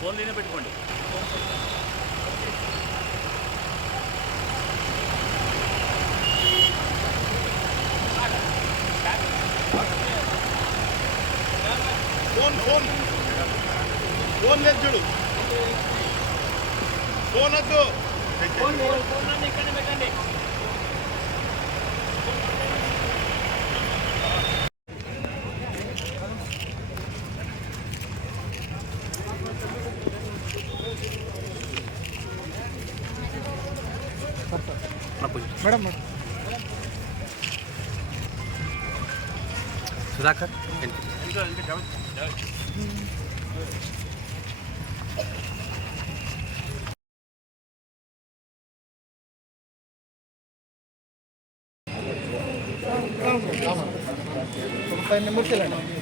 Phone లేనే పెట్టుకోండి. Phone లేదు చూడు, ఫోన్ వద్దు. ఇక్కడ పెట్టండి. మేడం సుధాకర్ ఒక 5 నిమిషాలు వెళ్ళండి.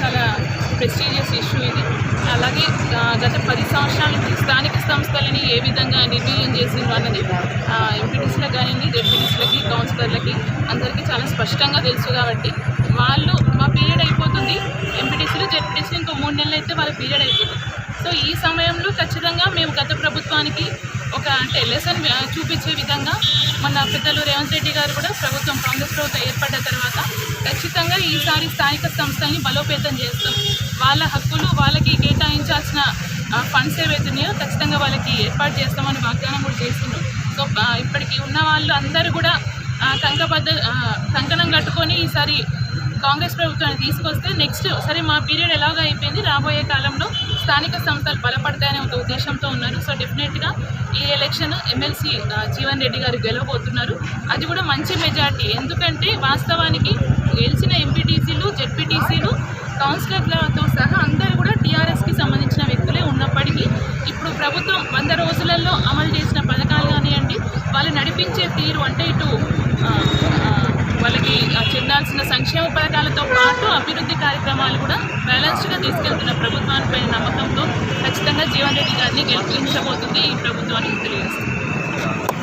చాలా ప్రెస్టీజియస్ ఇష్యూ ఇది. అలాగే గత 10 సంవత్సరాల నుంచి స్థానిక సంస్థలని ఏ విధంగా నిర్వీర్యం చేసిండ్రు అన్నది ఎంపీటీసీలకు కానివ్వండి, జెడ్పీటీసీలకి, కౌన్సిలర్లకి అందరికీ చాలా స్పష్టంగా తెలుసు. కాబట్టి వాళ్ళు మా పీరియడ్ అయిపోతుంది, ఎంపీటీసీలు జెడ్పీటీసీలు ఇంకో 3 నెలలు అయితే వాళ్ళ పీరియడ్ అయిపోతుంది. సో ఈ సమయంలో ఖచ్చితంగా మేము గత ప్రభుత్వానికి ఒక లెసన్ చూపించే విధంగా మన పెద్దలు రేవంత్ రెడ్డి గారు కూడా కాంగ్రెస్ ప్రభుత్వం ఏర్పడ్డ తర్వాత ఖచ్చితంగా ఈసారి స్థానిక సంస్థల్ని బలోపేతం చేస్తాం. వాళ్ళ హక్కులు, వాళ్ళకి కేటాయించాల్సిన ఫండ్స్ ఏవైతున్నాయో ఖచ్చితంగా వాళ్ళకి ఏర్పాటు చేస్తామని వాగ్దానం కూడా చేస్తున్నాం. సో ఇప్పటికి ఉన్న వాళ్ళు అందరూ కూడా కంకణం కట్టుకొని ఈసారి కాంగ్రెస్ ప్రభుత్వాన్ని తీసుకొస్తే నెక్స్ట్ సరే మా పీరియడ్ ఎలాగో అయిపోయింది, రాబోయే కాలంలో స్థానిక సంస్థలు బలపడతాయనే ఒక ఉద్దేశంతో ఉన్నారు. సో డెఫినెట్గా ఈ ఎలక్షన్ ఎమ్మెల్సీ జీవన్ రెడ్డి గారు గెలవబోతున్నారు. అది కూడా మంచి మెజార్టీ. ఎందుకంటే వాస్తవానికి గెలిచిన ఎంపీటీసీలు, జెడ్పీటీసీలు, కౌన్సిలర్లతో సహా అందరూ కూడా టీఆర్ఎస్కి సంబంధించిన వ్యక్తులే ఉన్నప్పటికీ ఇప్పుడు ప్రభుత్వం 100 రోజులలో అమలు చేసిన పథకాలు కానివ్వండి, వాళ్ళు నడిపించే తీరు, అంటే ఇటు వాళ్ళకి చెందాల్సిన సంక్షేమ పథకాలతో పాటు అభివృద్ధి కార్యక్రమాలు కూడా బ్యాలెన్స్డ్గా తీసుకెళ్తున్న ప్రభుత్వానిపై నమ్మకంతో ఖచ్చితంగా జీవన్ రెడ్డి గారిని గెలిపించబోతుంది ఈ ప్రభుత్వానికి తెలియజేస్తుంది.